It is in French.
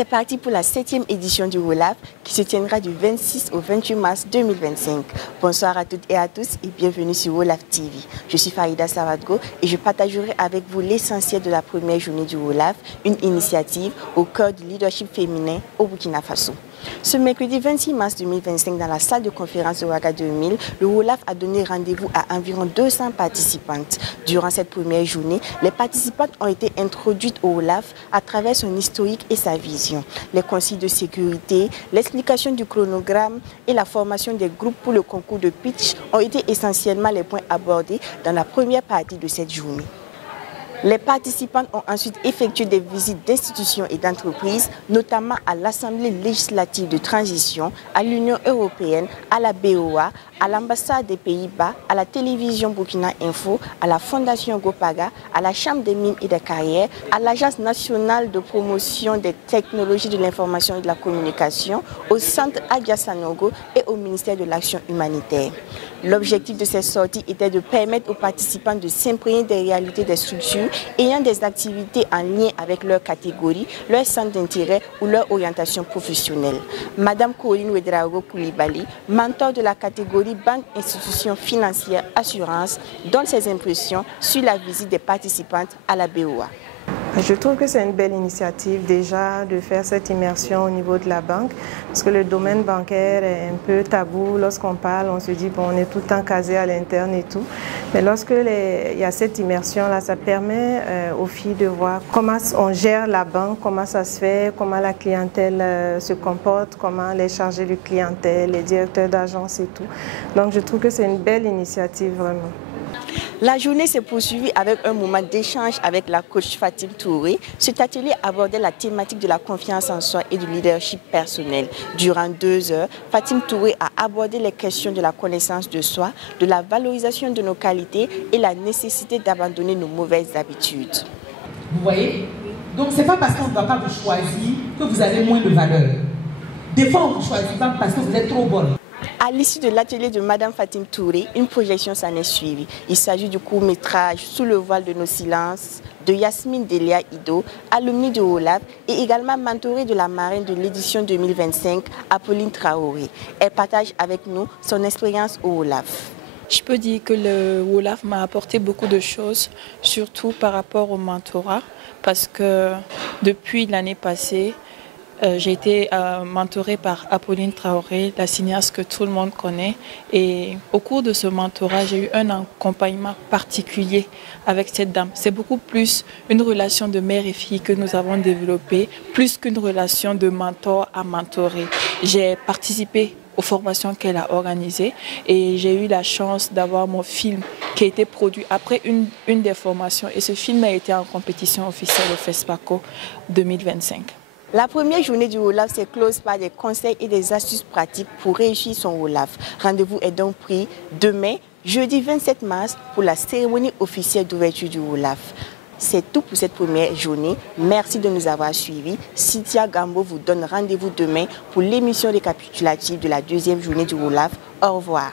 C'est parti pour la 7e édition du WOLAF qui se tiendra du 26 au 28 mars 2025. Bonsoir à toutes et à tous et bienvenue sur WOLAF TV. Je suis Farida Savadgo et je partagerai avec vous l'essentiel de la première journée du WOLAF, une initiative au cœur du leadership féminin au Burkina Faso. Ce mercredi 26 mars 2025, dans la salle de conférence de Ouaga 2000, le WOLAF a donné rendez-vous à environ 200 participantes. Durant cette première journée, les participantes ont été introduites au WOLAF à travers son historique et sa vision. Les consignes de sécurité, l'explication du chronogramme et la formation des groupes pour le concours de pitch ont été essentiellement les points abordés dans la première partie de cette journée. Les participantes ont ensuite effectué des visites d'institutions et d'entreprises, notamment à l'Assemblée législative de transition, à l'Union européenne, à la BOA, à l'ambassade des Pays-Bas, à la télévision Burkina Info, à la Fondation Gopaga, à la Chambre des mines et des carrières, à l'Agence nationale de promotion des technologies de l'information et de la communication, au Centre Adja Sanogo et au ministère de l'Action humanitaire. L'objectif de ces sorties était de permettre aux participants de s'imprégner des réalités des structures ayant des activités en lien avec leur catégorie, leur centre d'intérêt ou leur orientation professionnelle. Madame Corinne Ouedraogo Koulibaly, mentor de la catégorie Banque, Institutions financières, Assurance, donne ses impressions sur la visite des participantes à la BOA. Je trouve que c'est une belle initiative déjà de faire cette immersion au niveau de la banque parce que le domaine bancaire est un peu tabou. Lorsqu'on parle, on se dit bon, on est tout le temps casé à l'interne et tout. Mais lorsque il y a cette immersion-là, ça permet aux filles de voir comment on gère la banque, comment ça se fait, comment la clientèle se comporte, comment les chargés de clientèle, les directeurs d'agence et tout. Donc je trouve que c'est une belle initiative vraiment. La journée s'est poursuivie avec un moment d'échange avec la coach Fatim Touré. Cet atelier abordait la thématique de la confiance en soi et du leadership personnel. Durant 2 heures, Fatim Touré a abordé les questions de la connaissance de soi, de la valorisation de nos qualités et la nécessité d'abandonner nos mauvaises habitudes. Vous voyez? Donc ce n'est pas parce qu'on ne va pas vous choisir que vous avez moins de valeur. Des fois, on ne vous choisit pas parce que vous êtes trop bonne. À l'issue de l'atelier de Madame Fatim Touré, une projection s'en est suivie. Il s'agit du court-métrage Sous le voile de nos silences de Yasmine Delia Ido, alumni de WOLAF et également mentorée de la marraine de l'édition 2025, Apolline Traoré. Elle partage avec nous son expérience au WOLAF. Je peux dire que le WOLAF m'a apporté beaucoup de choses, surtout par rapport au mentorat, parce que depuis l'année passée, j'ai été mentorée par Apolline Traoré, la cinéaste que tout le monde connaît. Et au cours de ce mentorat, j'ai eu un accompagnement particulier avec cette dame. C'est beaucoup plus une relation de mère et fille que nous avons développée, plus qu'une relation de mentor à mentoré. J'ai participé aux formations qu'elle a organisées et j'ai eu la chance d'avoir mon film qui a été produit après une des formations. Et ce film a été en compétition officielle au FESPACO 2025. La première journée du WOLAF s'est close par des conseils et des astuces pratiques pour réussir son WOLAF. Rendez-vous est donc pris demain, jeudi 27 mars, pour la cérémonie officielle d'ouverture du WOLAF. C'est tout pour cette première journée. Merci de nous avoir suivis. Cynthia Gambo vous donne rendez-vous demain pour l'émission récapitulative de la 2e journée du WOLAF. Au revoir.